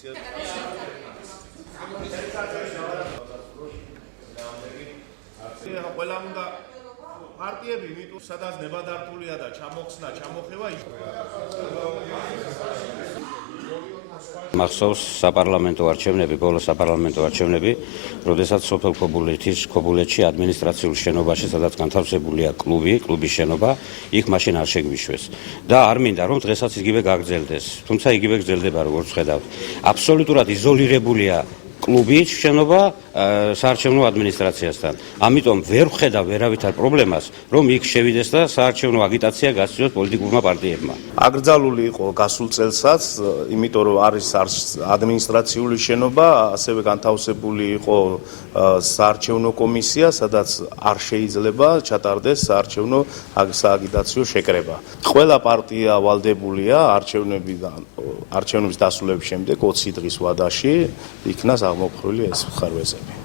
პოზიცია. ყველა უნდა პარტიები, იმიტომ სადაც ნებადართულია და ჩამოხსნა, ჩამოხევა მახსოვს საპარლამენტო არჩევნები, ბოლო საპარლამენტო არჩევნები, როდესაც სოფელ ქობულეთში ადმინისტრაციულ შენობაში, სადაც განთავსებულია კლუბის შენობა, იქ მაშინ არ შეგვიშვეს. და არ მინდა რომ დღესაც იგივე გაგრძელდეს. თუმცა იგივე გრძელდება როგორც ხედავთ. აბსოლუტურად იზოლირებულია კლუბის შენობა საარჩევნო ადმინისტრაციასთან. ამიტომ ვერ ვხედავ ვერავითარ პრობლემას, რომ იქ შევიდეს და საარჩევნო აგიტაცია გასწროს პოლიტიკურმა პარტიებმა. აკრძალული იყო გასულ წელსაც, იმიტომ რომ არის ადმინისტრაციული შენობა, ასევე განთავსებული იყო საარჩევნო კომისია, სადაც არ შეიძლება ჩატარდეს საარჩევნო სააგიტაციო შეკრება. ყველა პარტია ვალდებულია არჩევნების დასრულების შემდეგ 20 დღის ვადაში იქნას აღმოფხვრილი ეს ხარვეზები.